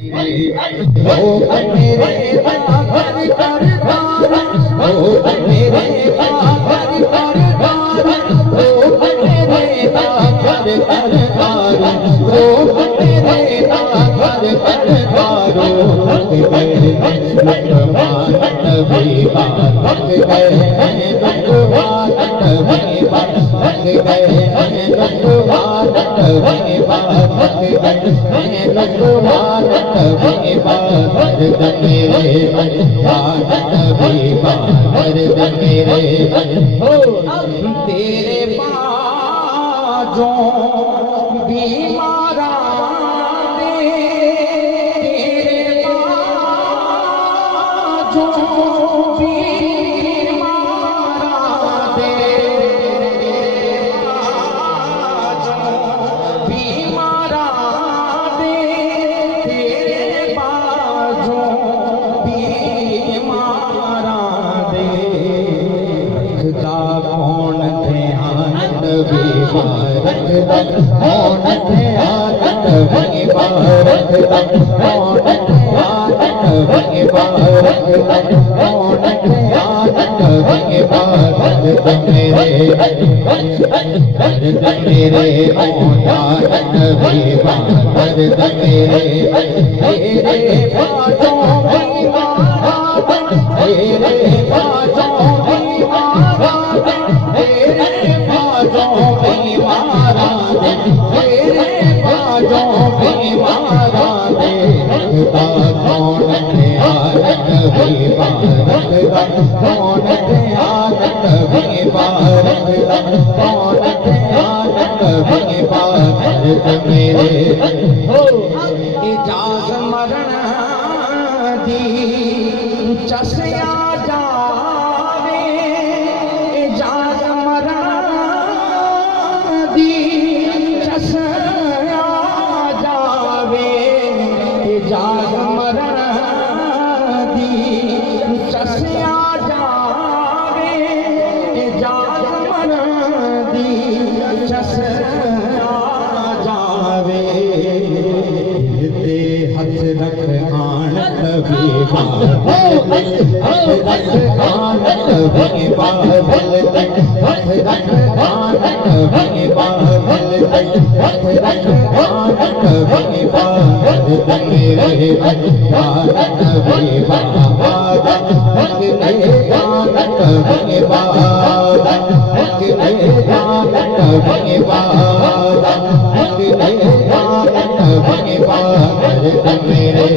तेरे बाजों बीमारा दे, तेरे बाजों बीमारा दे, बीमारा दे, तेरे बाजों बीमारा दे। खुदा कौन ध्यान बीमारत कौन ध्यान बीमारत कौन ध्यान बीमारत कौन ध्यान बीमारत मेरे मौलाना बीमारत मेरे तेरे बाजों बीमारा तेरे बाजों बीमारा तेरे बाजों बीमारा तेरे बाजों बीमारा दे। खुदा कौन ध्यान बीमारत कौन ध्यान बीमारत कौन ध्यान बीमारत मेरे इजाज़ मरण दी चसिया जावे, इजाज़ मरण दी चसिया जावे, इजाज़ मरण दी चसिया जावे, इजाज़ मरण दी चसिया जावे। ते हथ रख आनत बीमार हथ रख आनत बीमार हथ रख आनत बीमार हथ रख आनत बीमार मेरे आनत बीमार हथ ले आनत बीमार हथ ले आनत बीमार हथ ले आनत बीमार मेरे